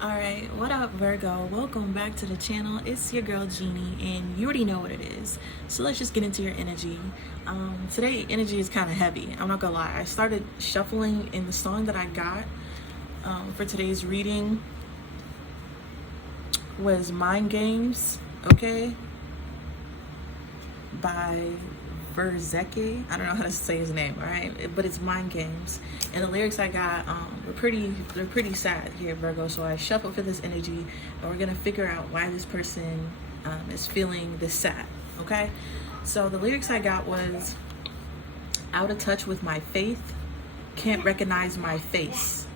Alright, what up Virgo? Welcome back to the channel. It's your girl Jeannie and you already know what it is. So let's just get into your energy. Today energy is kind of heavy. I'm not gonna lie. I started shuffling and the song that I got for today's reading was Mind Games, okay? By Virgo. I don't know how to say his name, alright? But it's Mind Games. And the lyrics I got they're pretty sad here, Virgo. So I shuffled for this energy and we're gonna figure out why this person is feeling this sad, okay? So the lyrics I got was out of touch with my faith, can't recognize my face.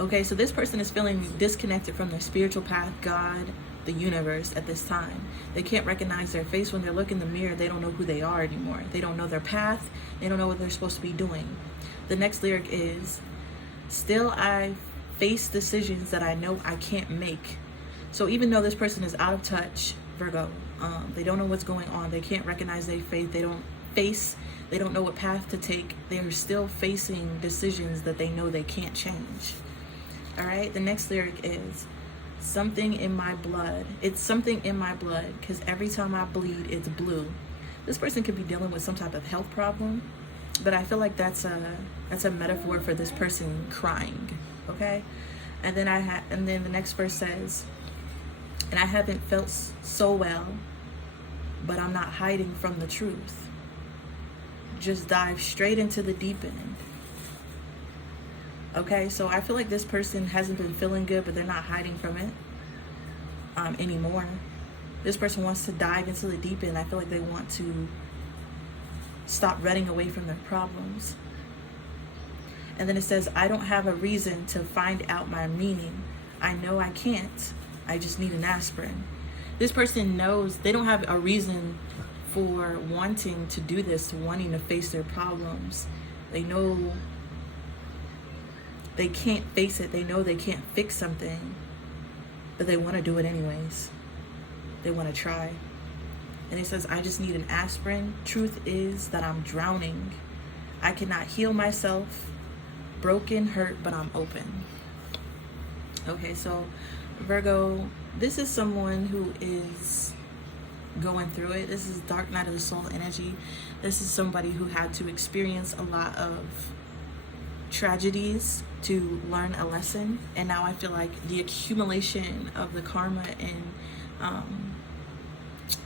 Okay, so this person is feeling disconnected from their spiritual path, God, the universe at this time. They can't recognize their face. When they look in the mirror, they don't know who they are anymore. They don't know their path. They don't know what they're supposed to be doing. The next lyric is, still I face decisions that I know I can't make. So even though this person is out of touch, Virgo, they don't know what's going on. They can't recognize their faith. They don't know what path to take. They're still facing decisions that they know they can't change. All right, the next lyric is, something in my blood. It's something in my blood because every time I bleed, it's blue. This person could be dealing with some type of health problem, but I feel like that's a metaphor for this person crying, okay? And then the next verse says, and I haven't felt so well, but I'm not hiding from the truth. Just dive straight into the deep end. Okay, so I feel like this person hasn't been feeling good, but they're not hiding from it anymore. This person wants to dive into the deep end. I feel like they want to stop running away from their problems. And then it says, I don't have a reason to find out my meaning. I know I can't. I just need an aspirin. This person knows they don't have a reason for wanting to do this, wanting to face their problems. They know they can't face it. They know they can't fix something, but they want to do it anyways. They want to try. And it says, I just need an aspirin. Truth is that I'm drowning. I cannot heal myself. Broken, hurt, but I'm open. Okay, so Virgo, this is someone who is going through it. This is dark night of the soul energy. This is somebody who had to experience a lot of tragedies to learn a lesson, and now I feel like the accumulation of the karma and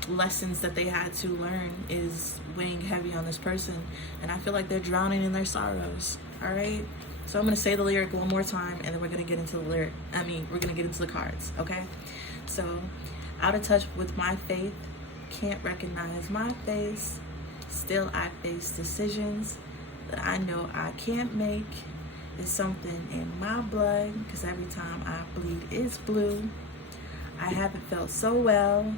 lessons that they had to learn is weighing heavy on this person, and I feel like they're drowning in their sorrows. All right, so I'm gonna say the lyric one more time and then we're gonna get into the lyric. We're gonna get into the cards. Okay, so out of touch with my faith, can't recognize my face, still I face decisions that I know I can't make. It's something in my blood because every time I bleed it's blue. I haven't felt so well,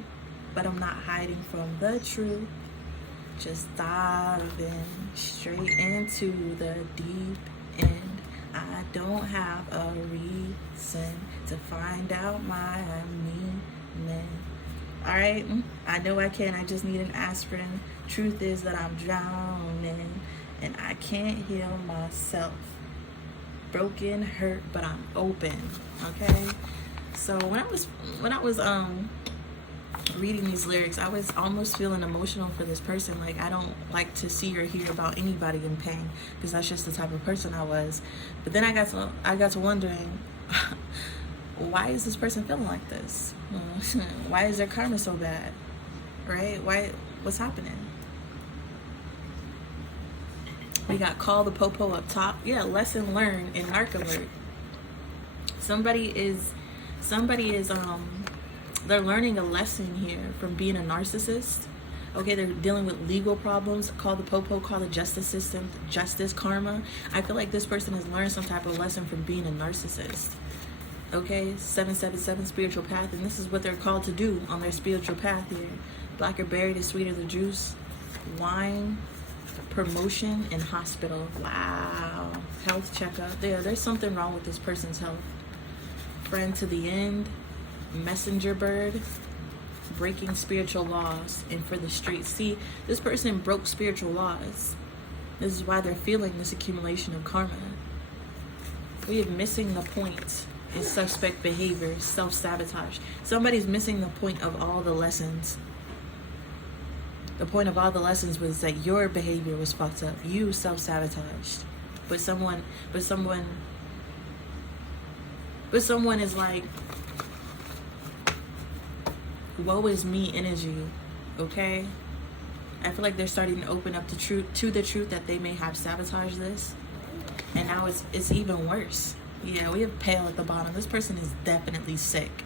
but I'm not hiding from the truth. Just diving straight into the deep end. I don't have a reason to find out my meaning. All right, I know I can. I just need an aspirin. Truth is that I'm drowning and I can't heal myself. Broken, hurt, but I'm open. Okay, so when I was reading these lyrics, I was almost feeling emotional for this person. Like, I don't like to see or hear about anybody in pain because that's just the type of person I was. But then I got to wondering, why is this person feeling like this? Why is their karma so bad? Right? What's happening? We got Call the Popo up top. Yeah, lesson learned in Narc Alert. Somebody is they're learning a lesson here from being a narcissist. Okay, they're dealing with legal problems. Call the Popo, call the justice system, justice, karma. I feel like this person has learned some type of lesson from being a narcissist. Okay, 777 spiritual path, and this is what they're called to do on their spiritual path here. Blacker berry, the sweeter the juice. Wine, promotion, and hospital. Wow. Health checkup. There's something wrong with this person's health. Friend to the end. Messenger bird. Breaking spiritual laws. And for the streets. See, this person broke spiritual laws. This is why they're feeling this accumulation of karma. We are missing the point. is suspect behavior, self-sabotage. Somebody's missing the point of all the lessons. The point of all the lessons was that your behavior was fucked up. You self-sabotaged. But someone is like, woe is me energy, okay? I feel like they're starting to open up to the truth that they may have sabotaged this. And now it's even worse. Yeah, we have pale at the bottom. This person is definitely sick.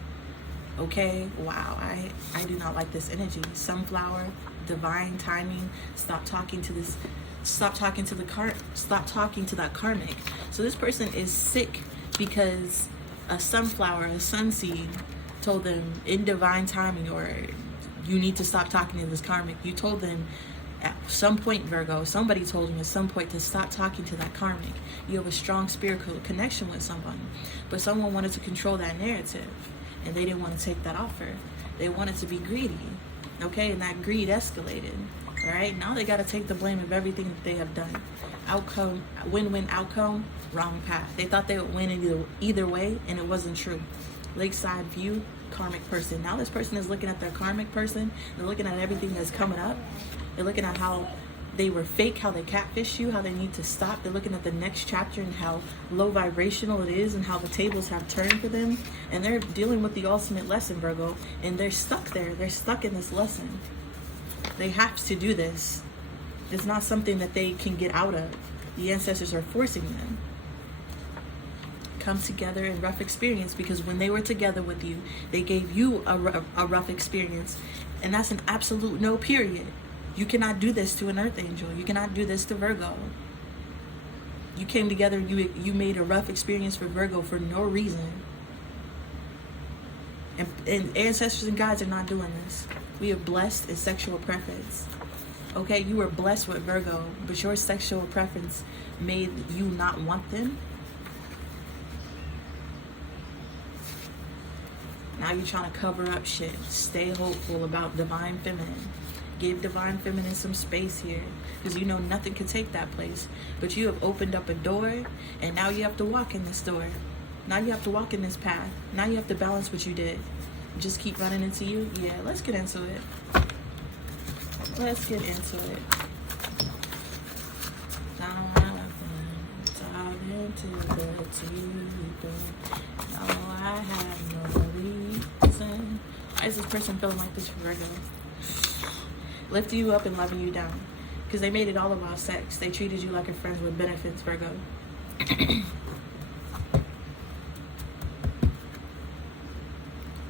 Okay? Wow, I do not like this energy. Sunflower, divine timing. Stop talking to that karmic. So this person is sick because a sunflower, a sunseed, told them in divine timing, or you need to stop talking to this karmic. You told them at some point, Virgo, somebody told you at some point to stop talking to that karmic. You have a strong spiritual connection with someone, but someone wanted to control that narrative, and they didn't want to take that offer. They wanted to be greedy, okay? And that greed escalated, all right? Now they got to take the blame of everything that they have done. Outcome, win-win outcome, wrong path. They thought they would win either way, and it wasn't true. Lakeside view, karmic person. Now this person is looking at their karmic person. They're looking at everything that's coming up. They're looking at how they were fake, how they catfished you, how they need to stop. They're looking at the next chapter and how low vibrational it is and how the tables have turned for them. And they're dealing with the ultimate lesson, Virgo. And they're stuck there. They're stuck in this lesson. They have to do this. It's not something that they can get out of. The ancestors are forcing them. Come together in rough experience, because when they were together with you, they gave you a rough experience. And that's an absolute no, period. You cannot do this to an earth angel. You cannot do this to Virgo. You came together, you made a rough experience for Virgo for no reason. And ancestors and guides are not doing this. We are blessed in sexual preference. Okay, you were blessed with Virgo, but your sexual preference made you not want them. Now you're trying to cover up shit. Stay hopeful about divine feminine. Give divine feminine some space here, because you know nothing can take that place. But you have opened up a door, and now you have to walk in this door. Now you have to walk in this path. Now you have to balance what you did. Just keep running into you. Yeah, let's get into it. Let's get into it. Talking to the people. No, I have no reason. Why is this person feeling like this for Virgo? Lifting you up and loving you down, because they made it all about sex. They treated you like a friend with benefits, Virgo.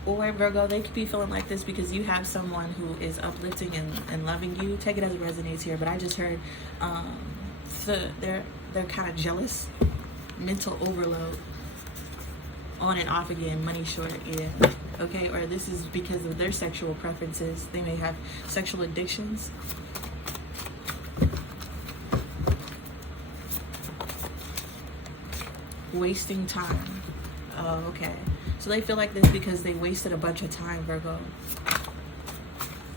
Or Virgo, they could be feeling like this because you have someone who is uplifting and loving you. Take it as it resonates here, but I just heard they're kind of jealous, mental overload, on and off again, money short, yeah. Okay, or this is because of their sexual preferences. They may have sexual addictions. Wasting time. Oh, okay. So they feel like this because they wasted a bunch of time, Virgo,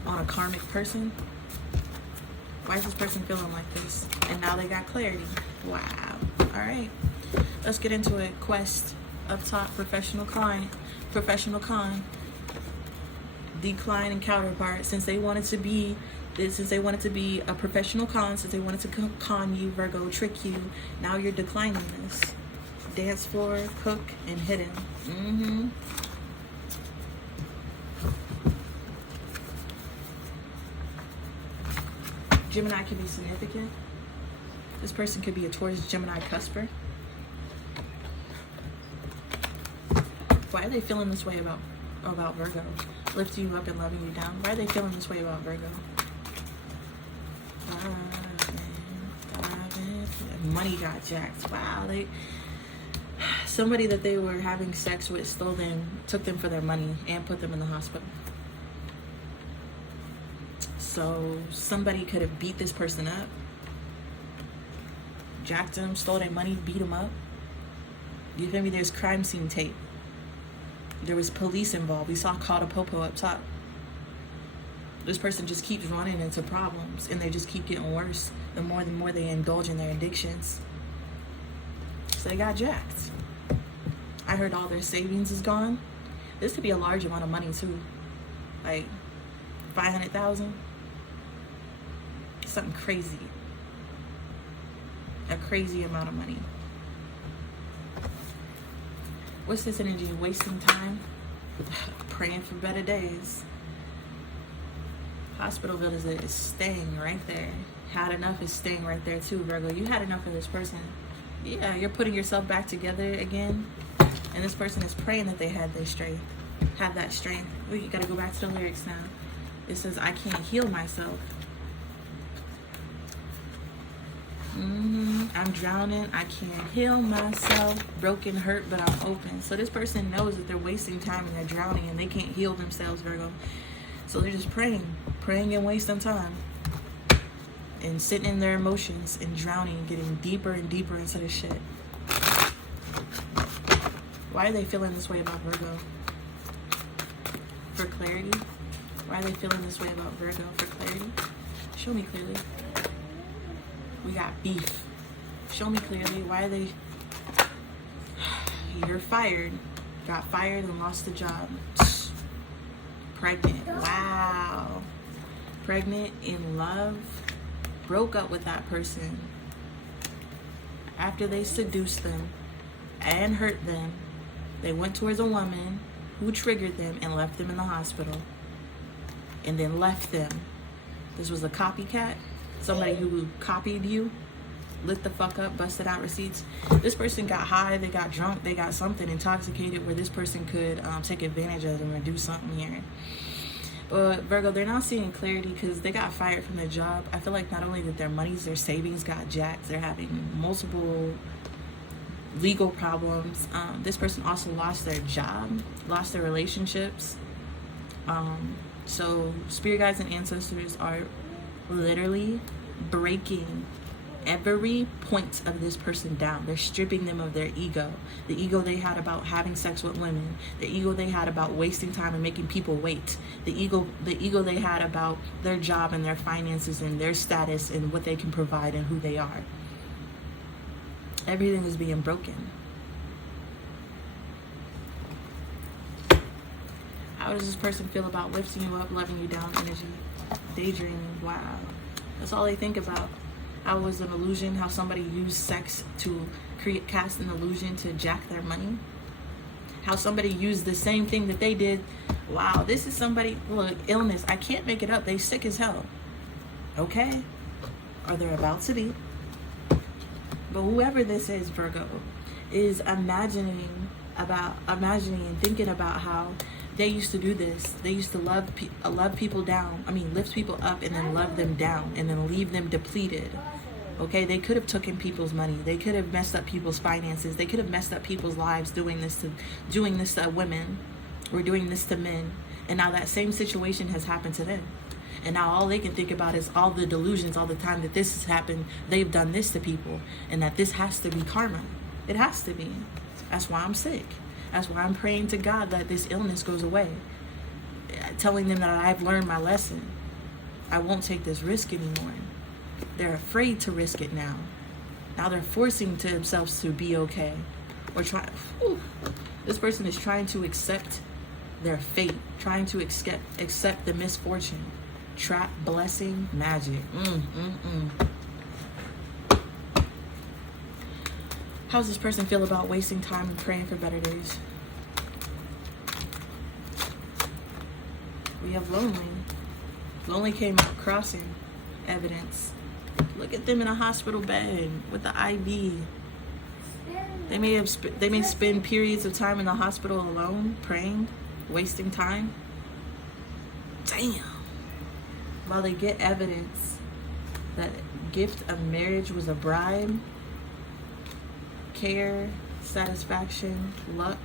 on a karmic person. Why is this person feeling like this? And now they got clarity. Wow. All right. Let's get into it. Quest. Up top, professional client, professional con, decline and counterpart. Since they wanted to be a professional con, since they wanted to con you, Virgo, trick you, now you're declining this. Dance floor, cook, and hidden. Gemini could be significant. This person could be a Taurus, Gemini, cusper. Why are they feeling this way about Virgo? Lifting you up and loving you down. Why are they feeling this way about Virgo? Money got jacked. Wow, somebody that they were having sex with stole them, took them for their money, and put them in the hospital. So somebody could have beat this person up, jacked them, stole their money, beat them up. You feel me? There's crime scene tape. There was police involved. We saw Caught a Popo up top. This person just keeps running into problems, and they just keep getting worse the more they indulge in their addictions. So they got jacked. I heard all their savings is gone. This could be a large amount of money too. Like 500,000. Something crazy. A crazy amount of money. What's this energy? Wasting time? Praying for better days. Hospital visit is staying right there. Had enough is staying right there too, Virgo. You had enough of this person. Yeah, you're putting yourself back together again. And this person is praying that they had their strength. Have that strength. We gotta go back to the lyrics now. It says, I can't heal myself. I'm drowning. I can't heal myself. Broken, hurt, but I'm open. So this person knows that they're wasting time and they're drowning and they can't heal themselves, Virgo. So they're just praying and wasting time. And sitting in their emotions and drowning and getting deeper and deeper into this shit. Why are they feeling this way about Virgo? For clarity? Why are they feeling this way about Virgo? For clarity? Show me clearly. We got beef. Show me clearly. Why are they... You're fired. Got fired and lost the job. Pregnant. Wow. Pregnant, in love. Broke up with that person. After they seduced them and hurt them, they went towards a woman who triggered them and left them in the hospital. And then left them. This was a copycat. Somebody who copied you, lit the fuck up, busted out receipts. This person got high, they got drunk, they got something intoxicated where this person could take advantage of them or do something here. But Virgo, they're not seeing clarity because they got fired from their job. I feel like not only that their monies, their savings got jacked, they're having multiple legal problems. This person also lost their job, lost their relationships. So spirit guides and ancestors are literally breaking every point of this person down. They're stripping them of their ego. The ego they had about having sex with women. The ego they had about wasting time and making people wait. The ego they had about their job and their finances and their status and what they can provide and who they are. Everything is being broken. How does this person feel about lifting you up, loving you down energy? Daydreaming, wow. That's all they think about. How it was an illusion, how somebody used sex to cast an illusion to jack their money. How somebody used the same thing that they did. Wow, this is somebody, look, illness. I can't make it up. They sick as hell. Okay? Or they're about to be. But whoever this is, Virgo, is imagining and thinking about how they used to do this. They used to love people down. I mean, lift people up and then love them down and then leave them depleted. Okay, they could have taken people's money. They could have messed up people's finances. They could have messed up people's lives doing this to women or doing this to men. And now that same situation has happened to them. And now all they can think about is all the delusions, all the time that this has happened. They've done this to people, and that this has to be karma. It has to be. That's why I'm sick. That's why I'm praying to God that this illness goes away. Telling them that I've learned my lesson. I won't take this risk anymore. They're afraid to risk it now. Now they're forcing to themselves to be okay. Or this person is trying to accept their fate. Trying to accept the misfortune. Trap, blessing, magic. How does this person feel about wasting time and praying for better days? We have lonely. Lonely came out crossing evidence. Look at them in a hospital bed with the IV. They may spend periods of time in the hospital alone, praying, wasting time. Damn. While they get evidence that gift of marriage was a bribe, care, satisfaction, luck,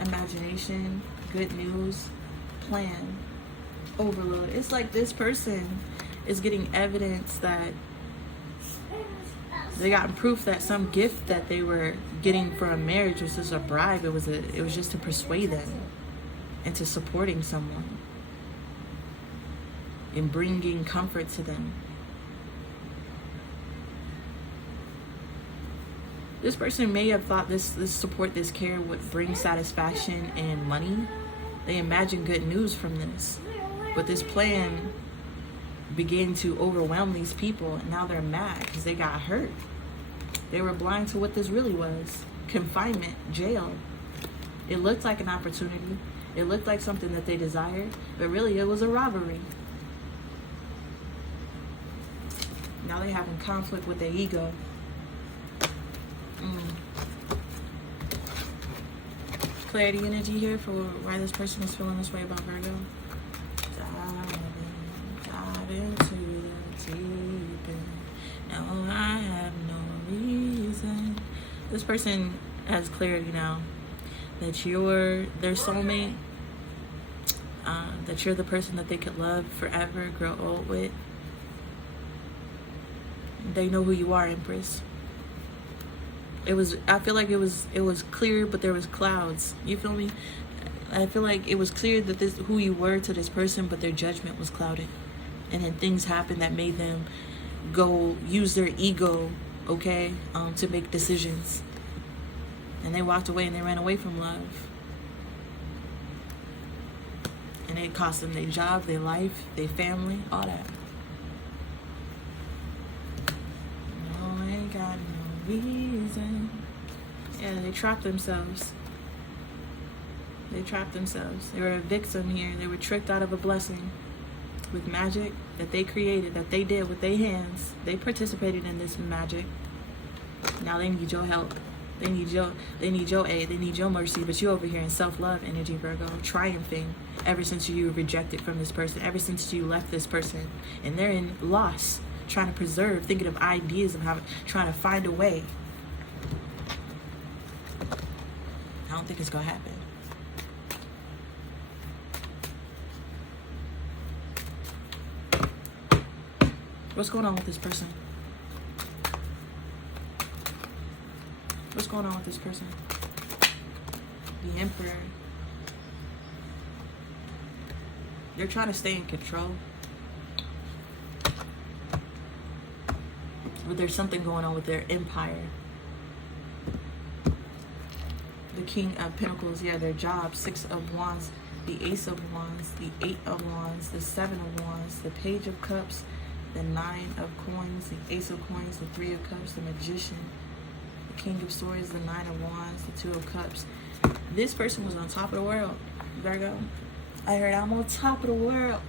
imagination, good news, plan, overload. It's like this person is getting evidence that they got proof that some gift that they were getting for a marriage was just a bribe. It was just to persuade them into supporting someone and bringing comfort to them. This person may have thought this support, this care would bring satisfaction and money. They imagined good news from this. But this plan began to overwhelm these people, and now they're mad because they got hurt. They were blind to what this really was. Confinement, jail. It looked like an opportunity. It looked like something that they desired, but really it was a robbery. Now they're having conflict with their ego. Clarity energy here for why this person is feeling this way about Virgo. Dive into the deep end. No, I have no reason. This person has clarity now that you're their soulmate, that you're the person that they could love forever, grow old with. They know who you are, Empress. I feel like it was clear, but there was clouds. You feel me? I feel like it was clear that this who you were to this person, but their judgment was clouded. And then things happened that made them go use their ego, okay, to make decisions. And they walked away and they ran away from love. And it cost them their job, their life, their family, all that. No, I ain't got no reason. Yeah, they trapped themselves. They trapped themselves. They were a victim here. They were tricked out of a blessing with magic that they created, that they did with their hands. They participated in this magic. Now they need your help. They need your aid. They need your mercy. But you over here in self-love energy, Virgo, triumphing ever since you were rejected from this person, ever since you left this person. And they're in loss, trying to preserve, thinking of ideas of how, trying to find a way. I don't think it's going to happen. What's going on with this person? What's going on with this person? The Emperor. They're trying to stay in control. But there's something going on with their empire. The King of Pentacles, yeah, their job. 6 of Wands, the Ace of Wands, the 8 of Wands, the 7 of Wands, the Page of Cups, the 9 of Coins, the Ace of Coins, the 3 of Cups, the Magician, the King of Swords, the 9 of Wands, the 2 of Cups. This person was on top of the world, Virgo. I heard, I'm on top of the world.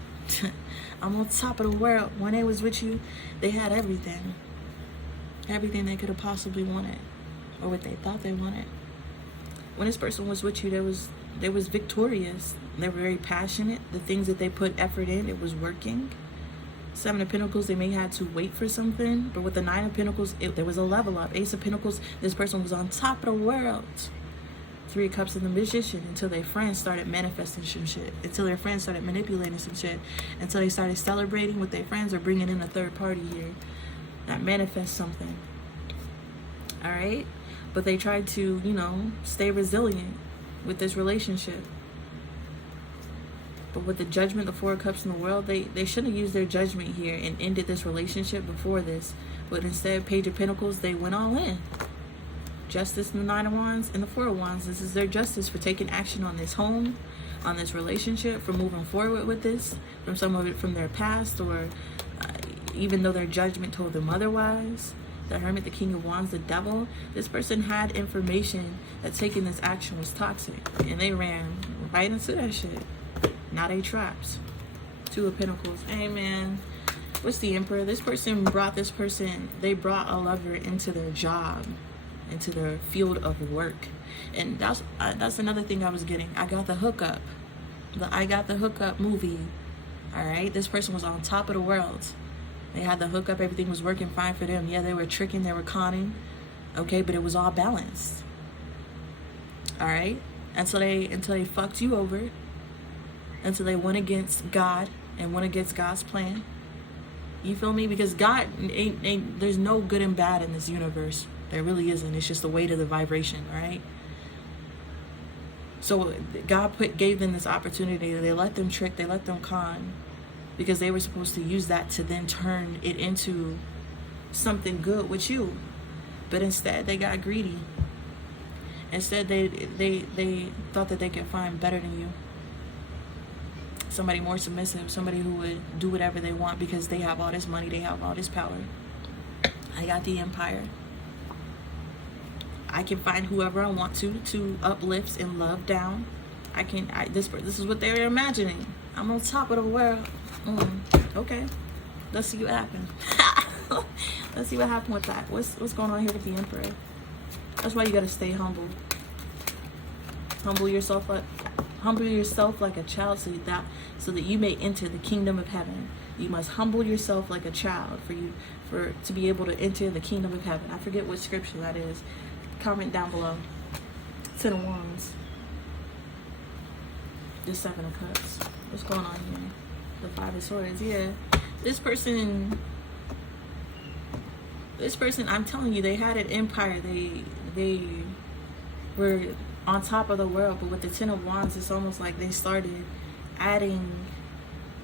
I'm on top of the world. When they was with you, they had everything. Everything they could have possibly wanted, or what they thought they wanted. When this person was with you, they was victorious. They were very passionate. The things that they put effort in, it was working. 7 of Pentacles, they may have to wait for something, but with the 9 of Pentacles, there was a level up. Ace of Pentacles, this person was on top of the world. 3 of Cups and the Magician, until their friends started manifesting some shit, until their friends started manipulating some shit, until they started celebrating with their friends or bringing in a third party here that manifests something. All right? But they tried to, stay resilient with this relationship. But with the Judgment, the 4 of Cups in the world, they should have used their judgment here and ended this relationship before this. But instead, Page of Pentacles, they went all in. Justice, the 9 of Wands, and the 4 of Wands. This is their justice for taking action on this home, on this relationship, for moving forward with this, from some of it from their past, or even though their judgment told them otherwise. The Hermit, the King of Wands, the Devil. This person had information that taking this action was toxic, and they ran right into that shit. Now they trapped. 2 of Pentacles. Hey, man. What's the Emperor? This person brought they brought a lover into their job, into their field of work. And that's another thing I was getting. I got the hookup. The I Got the Hookup movie. All right? This person was on top of the world. They had the hookup. Everything was working fine for them. Yeah, they were tricking. They were conning. Okay, but it was all balanced. All right? Until they fucked you over. Until they went against God and went against God's plan. You feel me? Because God ain't there's no good and bad in this universe. There really isn't. It's just the weight of the vibration, right? So God gave them this opportunity. They let them trick, they let them con, because they were supposed to use that to then turn it into something good with you. But instead, they got greedy. Instead, they thought that they could find better than you. Somebody more submissive, somebody who would do whatever they want because they have all this money, they have all this power. I got the empire. I can find whoever I want to uplift and love down. This is what they're imagining. I'm on top of the world. Okay, let's see what happens. Let's see what happened with that. What's going on here with the emperor? That's why you gotta stay humble. Humble yourself like a child, so that you may enter the kingdom of heaven. You must humble yourself like a child to be able to enter the kingdom of heaven. I forget what scripture that is. Comment down below. 10 of Wands. The 7 of Cups. What's going on here? The 5 of Swords. Yeah, this person, I'm telling you, they had an empire. They were on top of the world, but with the 10 of Wands, it's almost like they started adding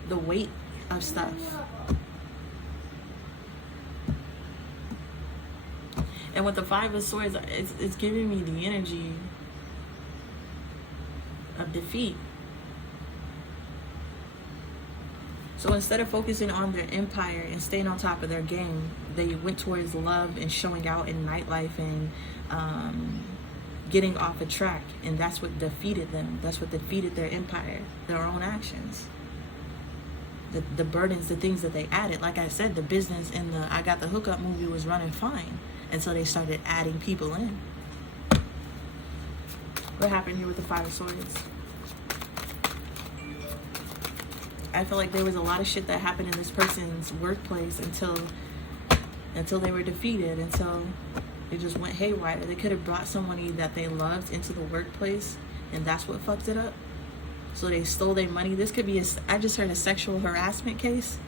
the weight of stuff. And with the 5 of Swords, it's giving me the energy of defeat. So instead of focusing on their empire and staying on top of their game, they went towards love and showing out in nightlife and getting off a track. And that's what defeated them. That's what defeated their empire, their own actions. The burdens, the things that they added. Like I said, the business in the I Got the Hookup movie was running fine until they started adding people in. What happened here with the 5 of Swords? I feel like there was a lot of shit that happened in this person's workplace until they were defeated, until it just went haywire. They could have brought somebody that they loved into the workplace, and that's what fucked it up. So they stole their money. This could be I just heard a sexual harassment case.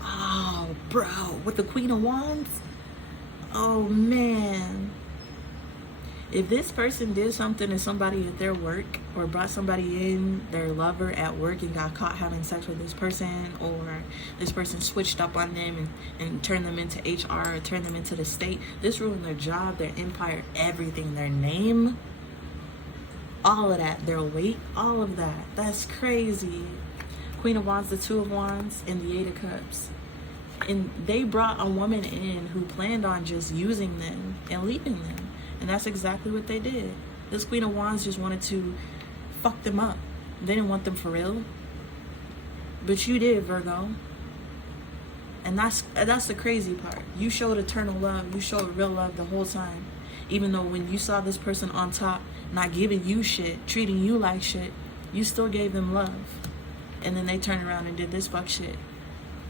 Oh, bro, with the Queen of Wands? Oh, man. If this person did something to somebody at their work, or brought somebody in, their lover at work, and got caught having sex with this person, or this person switched up on them and turned them into HR or turned them into the state, this ruined their job, their empire, everything, their name, all of that, their weight, all of that. That's crazy. Queen of Wands, the 2 of Wands, and the 8 of Cups. And they brought a woman in who planned on just using them and leaving them. And that's exactly what they did. This Queen of Wands just wanted to fuck them up. They didn't want them for real. But you did, Virgo. And that's the crazy part. You showed eternal love. You showed real love the whole time. Even though when you saw this person on top, not giving you shit, treating you like shit, you still gave them love. And then they turned around and did this fuck shit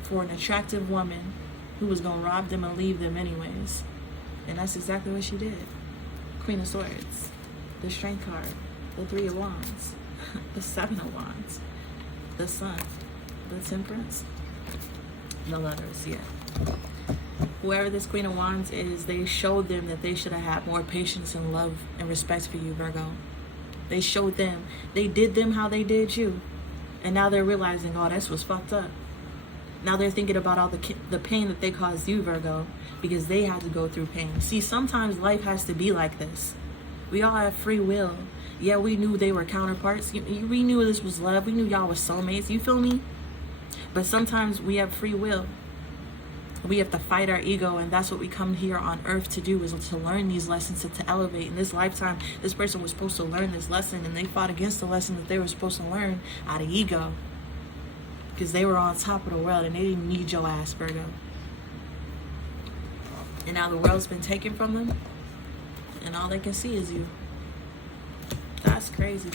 for an attractive woman who was gonna rob them and leave them anyways. And that's exactly what she did. Queen of Swords, the Strength card, the 3 of Wands, the 7 of Wands, the Sun, the Temperance, the Lovers, yeah. Whoever this Queen of Wands is, they showed them that they should have had more patience and love and respect for you, Virgo. They showed them, they did them how they did you. And now they're realizing, oh, this was fucked up. Now they're thinking about all the pain that they caused you, Virgo, because they had to go through pain. See, sometimes life has to be like this. We all have free will. Yeah, we knew they were counterparts. We knew this was love. We knew y'all was soulmates. You feel me? But sometimes we have free will. We have to fight our ego, and that's what we come here on earth to do, is to learn these lessons and to elevate. In this lifetime, this person was supposed to learn this lesson, and they fought against the lesson that they were supposed to learn out of ego. Because they were on top of the world, and they didn't need your ass, Virgo. And now the world's been taken from them, and all they can see is you. That's crazy.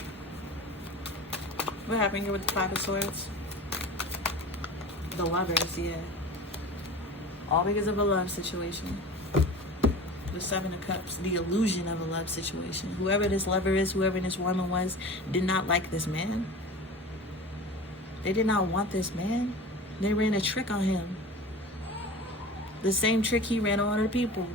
What happened here with the 5 of Swords? The Lovers, yeah. All because of a love situation. The 7 of Cups, the illusion of a love situation. Whoever this lover is, whoever this woman was, did not like this man. They did not want this man. They ran a trick on him. The same trick he ran on other people.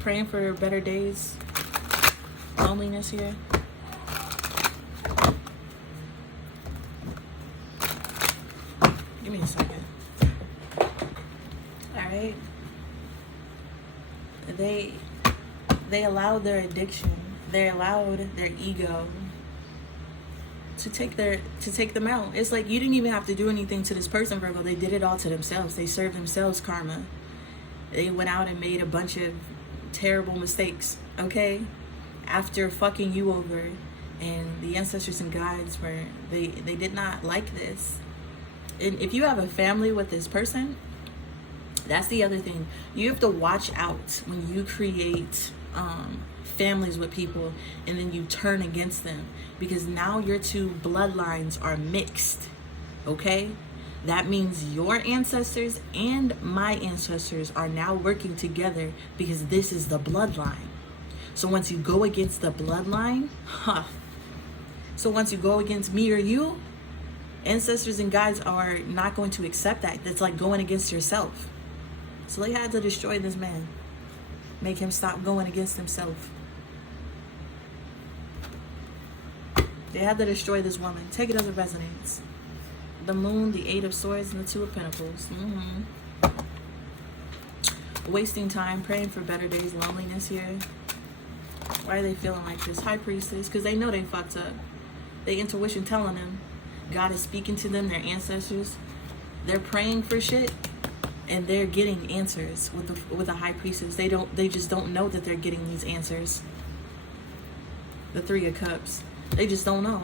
Praying for better days. Loneliness here. right? They allowed their addiction, they allowed their ego to take them out. It's like you didn't even have to do anything to this person, Virgo. They did it all to themselves. They served themselves karma. They went out and made a bunch of terrible mistakes, okay? After fucking you over. And the ancestors and guides they did not like this. And if you have a family with this person, that's the other thing. You have to watch out when you create families with people and then you turn against them, because now your two bloodlines are mixed, okay? That means your ancestors and my ancestors are now working together because this is the bloodline. So once you go against the bloodline, so once you go against me or you, ancestors and guides are not going to accept that. That's like going against yourself. So they had to destroy this man. Make him stop going against himself. They had to destroy this woman. Take it as it resonates. The moon, the 8 of swords, and the 2 of pentacles. Wasting time, praying for better days, loneliness here. Why are they feeling like this? High priestess, because they know they fucked up. Their intuition telling them. God is speaking to them, their ancestors. They're praying for shit, and they're getting answers with the high priestess. They just don't know that they're getting these answers. The 3 of cups. They just don't know.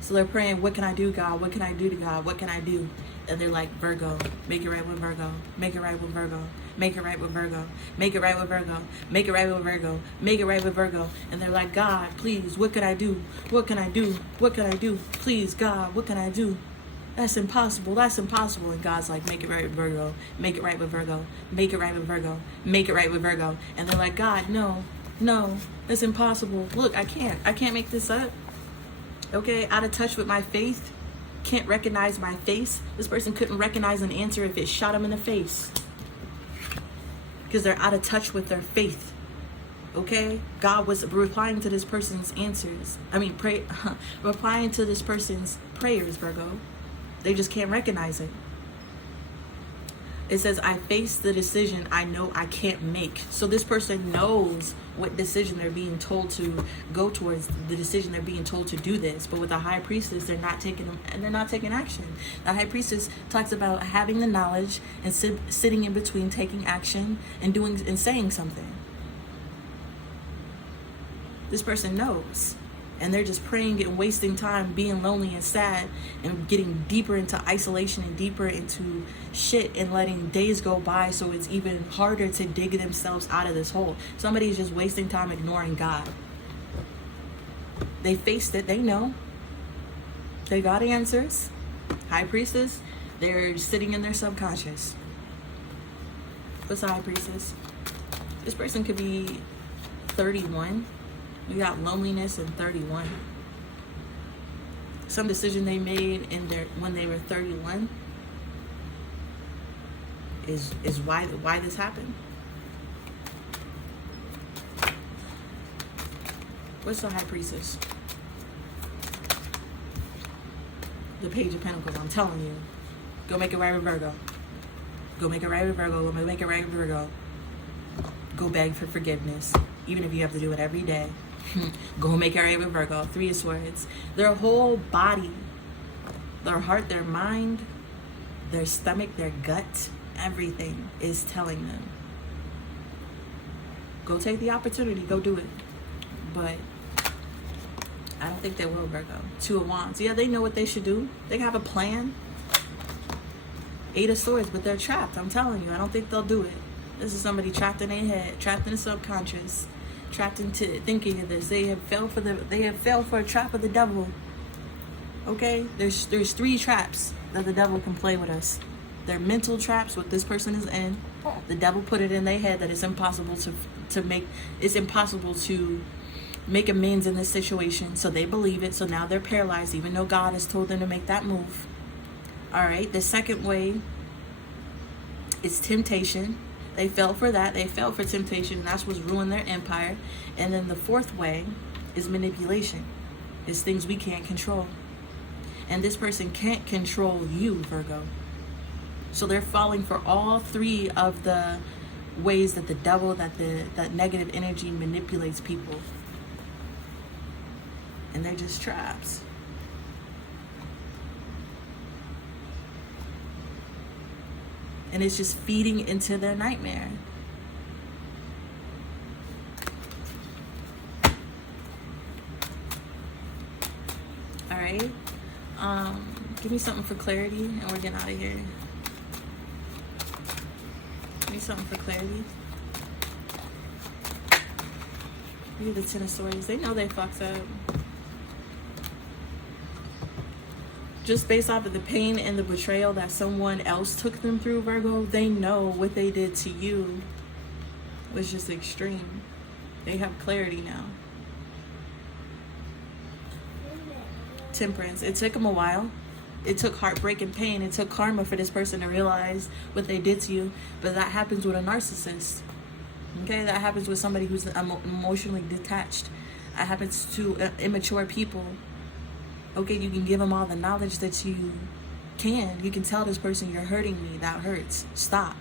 So they're praying, what can I do, God? What can I do to God? What can I do? And they're like, Virgo, make it right with Virgo. Make it right with Virgo. Make it right with Virgo. Make it right with Virgo. Make it right with Virgo. Make it right with Virgo. And they're like, God, please, what can I do? What can I do? What can I do? Please, God, what can I do? That's impossible. That's impossible. And God's like, make it right with Virgo. Make it right with Virgo. Make it right with Virgo. Make it right with Virgo. And they're like, God, no, it's impossible. Look, I can't make this up. Okay, out of touch with my faith. Can't recognize my face. This person couldn't recognize an answer if it shot them in the face. Because they're out of touch with their faith. Okay? God was replying to this person's answers. Replying to this person's prayers, Virgo. They just can't recognize it. It says, I face the decision I know I can't make. So this person knows what decision they're being told to go towards, the decision they're being told to do this. But with the high priestess, they're not taking action. The high priestess talks about having the knowledge and sitting in between taking action and doing and saying something. This person knows. And they're just praying and wasting time, being lonely and sad, and getting deeper into isolation and deeper into shit, and letting days go by so it's even harder to dig themselves out of this hole. Somebody's just wasting time ignoring God. They faced it. They know. They got answers. High priestess, they're sitting in their subconscious. What's a high priestess? This person could be 31. You got loneliness and 31. Some decision they made when they were 31 is why this happened. What's the high priestess? The Page of Pentacles. I'm telling you. Go make it right with Virgo. Go make it right with Virgo. Go make it right with Virgo. Go beg for forgiveness. Even if you have to do it every day. Go make it right with Virgo. 3 of Swords. Their whole body, their heart, their mind, their stomach, their gut, everything is telling them, go take the opportunity, go do it. But I don't think they will, Virgo. 2 of Wands. Yeah, they know what they should do. They have a plan. 8 of Swords, but they're trapped. I'm telling you, I don't think they'll do it. This is somebody trapped in their head, trapped in the subconscious, trapped into thinking of this. They have fell for a trap of the devil. Okay? There's 3 traps that the devil can play with us. They're mental traps, what this person is in. The devil put it in their head that it's impossible to make amends in this situation. So they believe it. So now they're paralyzed, even though God has told them to make that move. All right. The second way is temptation. They fell for that. They fell for temptation. And that's what's ruined their empire. And then the 4th way is manipulation. It's things we can't control. And this person can't control you, Virgo. So they're falling for all three of the ways that the devil, that negative energy manipulates people. And they're just traps. And it's just feeding into their nightmare. All right. Give me something for clarity, and we're getting out of here. Give me something for clarity. Look at the Ten of Swords. They know they fucked up. Just based off of the pain and the betrayal that someone else took them through, Virgo, they know what they did to you was just extreme. They have clarity now. Temperance. It took them a while. It took heartbreak and pain. It took karma for this person to realize what they did to you. But that happens with a narcissist. Okay? That happens with somebody who's emotionally detached. That happens to immature people. Okay, you can give them all the knowledge that you can. You can tell this person, you're hurting me. That hurts. Stop.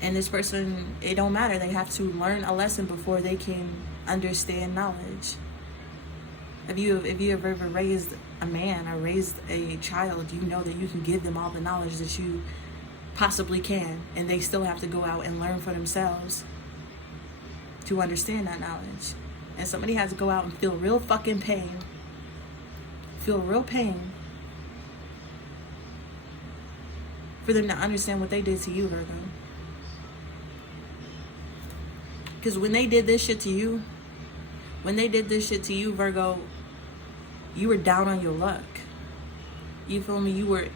And this person, it don't matter. They have to learn a lesson before they can understand knowledge. If you have ever raised a man or raised a child, you know that you can give them all the knowledge that you possibly can, and they still have to go out and learn for themselves to understand that knowledge. And somebody has to go out and feel real fucking pain. Feel real pain for them to understand what they did to you, Virgo. Because when they did this shit to you, Virgo, you were down on your luck. You feel me? You were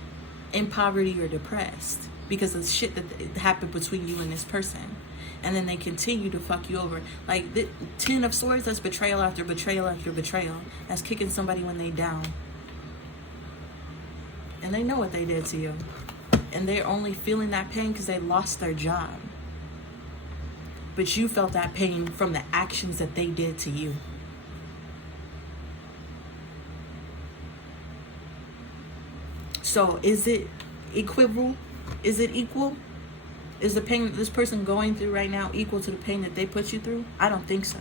in poverty or depressed because of shit that happened between you and this person. And then they continue to fuck you over. Like the Ten of Swords, that's betrayal after betrayal after betrayal. That's kicking somebody when they down. And they know what they did to you. And they're only feeling that pain because they lost their job. But you felt that pain from the actions that they did to you. So is it equivalent? Is it equal? Is the pain that this person going through right now equal to the pain that they put you through? I don't think so.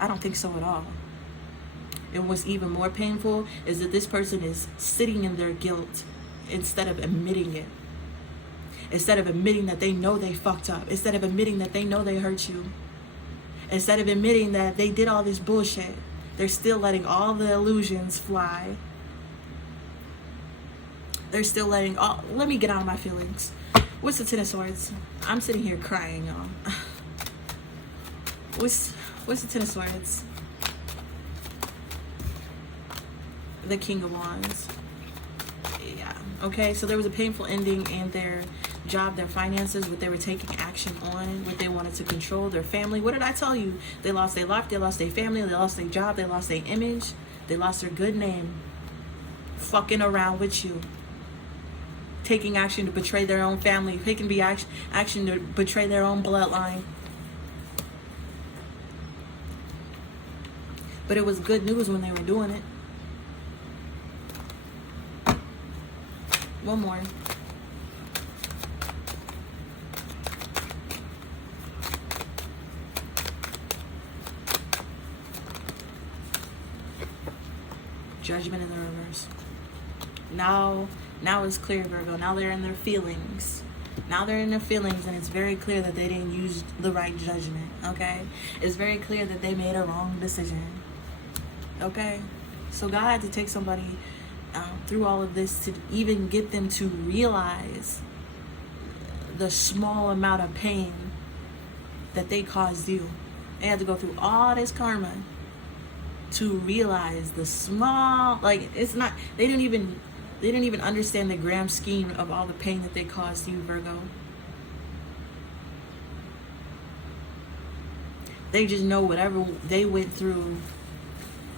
I don't think so at all. And what's even more painful is that this person is sitting in their guilt instead of admitting it. Instead of admitting that they know they fucked up. Instead of admitting that they know they hurt you. Instead of admitting that they did all this bullshit. They're still letting all the illusions fly. They're still letting all... Let me get out of my feelings. What's the Ten of Swords? I'm sitting here crying, y'all. What's the Ten of Swords? The King of Wands. Yeah. Okay, so there was a painful ending in their job, their finances, what they were taking action on, what they wanted to control, their family. What did I tell you? They lost their life, they lost their family, they lost their job, they lost their image, they lost their good name. Fucking around with you. Taking action to betray their own family, taking action to betray their own bloodline. But it was good news when they were doing it. One more. Judgment in the reverse. Now it's clear, Virgo. Now they're in their feelings. Now they're in their feelings, and it's very clear that they didn't use the right judgment, okay? It's very clear that they made a wrong decision, okay? So God had to take somebody through all of this to even get them to realize the small amount of pain that they caused you. They had to go through all this karma to realize the small, like, it's not, they didn't even understand the grand scheme of all the pain that they caused you, Virgo. They just know whatever they went through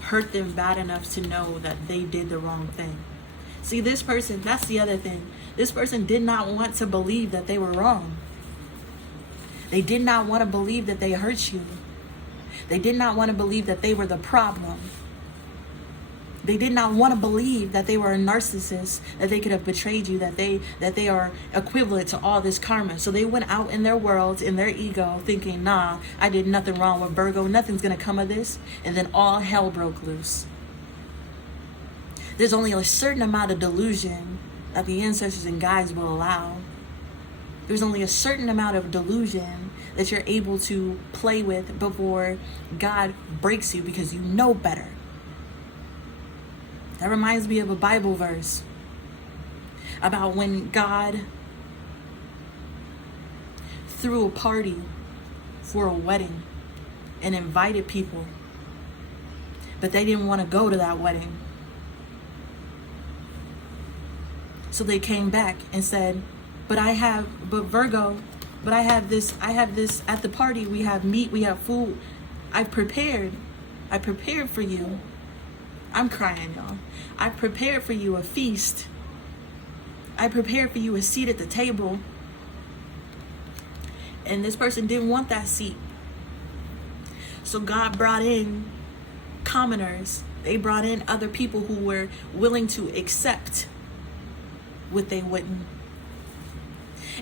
hurt them bad enough to know that they did the wrong thing. See, this person, that's the other thing. This person did not want to believe that they were wrong. They did not want to believe that they hurt you. They did not want to believe that they were the problem. They did not want to believe that they were a narcissist, that they could have betrayed you, that they are equivalent to all this karma. So they went out in their world, in their ego, thinking, nah, I did nothing wrong with Virgo. Nothing's going to come of this. And then all hell broke loose. There's only a certain amount of delusion that the ancestors and guides will allow. There's only a certain amount of delusion that you're able to play with before God breaks you, because you know better. That reminds me of a Bible verse about when God threw a party for a wedding and invited people, but they didn't want to go to that wedding. So they came back and said, but I have this at the party. We have meat, we have food. I prepared for you. I'm crying, y'all. I prepared for you a feast. I prepared for you a seat at the table. And this person didn't want that seat. So God brought in commoners. They brought in other people who were willing to accept what they wouldn't.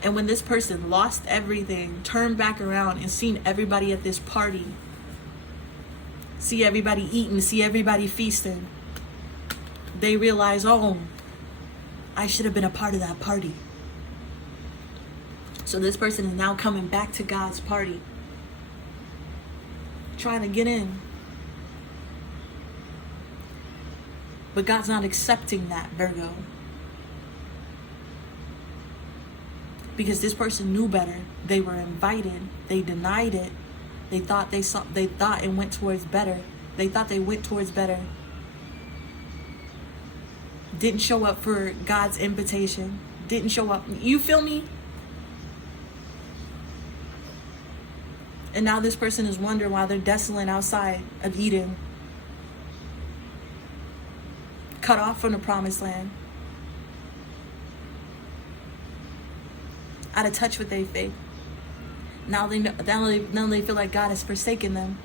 And when this person lost everything, turned back around and seen everybody at this party, see everybody eating, see everybody feasting, they realize, oh, I should have been a part of that party. So this person is now coming back to God's party, trying to get in. But God's not accepting that, Virgo. Because this person knew better. They were invited. They denied it. They thought and went towards better. They thought they went towards better. Didn't show up for God's invitation. Didn't show up. You feel me? And now this person is wondering why they're desolate outside of Eden. Cut off from the promised land. Out of touch with their faith. Now they feel like God has forsaken them.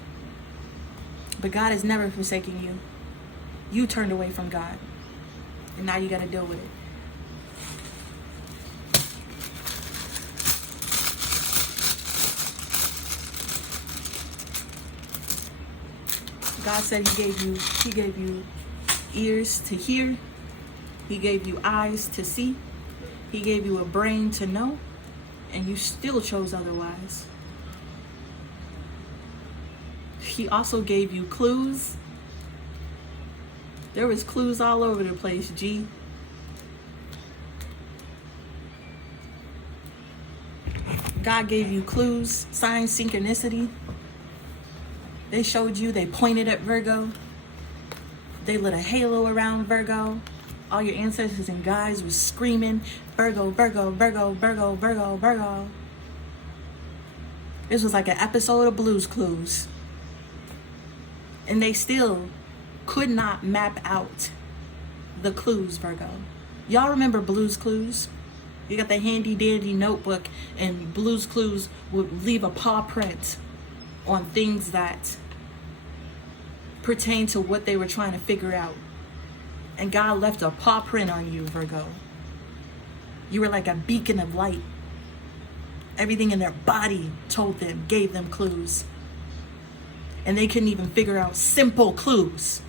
But God has never forsaken you. You turned away from God. And now you got to deal with it. God said he gave you ears to hear. He gave you eyes to see. He gave you a brain to know. And you still chose otherwise. He also gave you clues. There was clues all over the place, G. God gave you clues, signs, synchronicity. They showed you, they pointed at Virgo. They lit a halo around Virgo. All your ancestors and guides was screaming, Virgo, Virgo, Virgo, Virgo, Virgo, Virgo. This was like an episode of Blue's Clues. And they still could not map out the clues, Virgo. Y'all remember Blue's Clues? You got the handy dandy notebook, and Blue's Clues would leave a paw print on things that pertain to what they were trying to figure out. And God left a paw print on you, Virgo. You were like a beacon of light. Everything in their body told them, gave them clues. And they couldn't even figure out simple clues.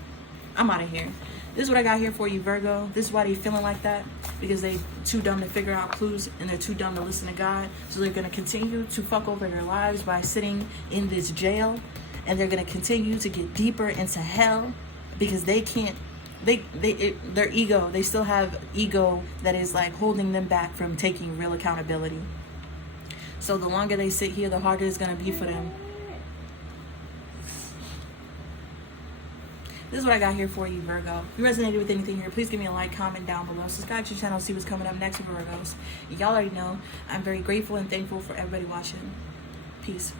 I'm out of here. This is what I got here for you, Virgo. This is why they're feeling like that. Because they're too dumb to figure out clues, and they're too dumb to listen to God. So they're going to continue to fuck over their lives by sitting in this jail. And they're going to continue to get deeper into hell because they can't. Their ego, they still have ego that is like holding them back from taking real accountability. So the longer they sit here, the harder it's going to be for them. This is what I got here for you, Virgo. If you resonated with anything here, please give me a like, comment down below. Subscribe to the channel, see what's coming up next for Virgos. Y'all already know I'm very grateful and thankful for everybody watching. Peace.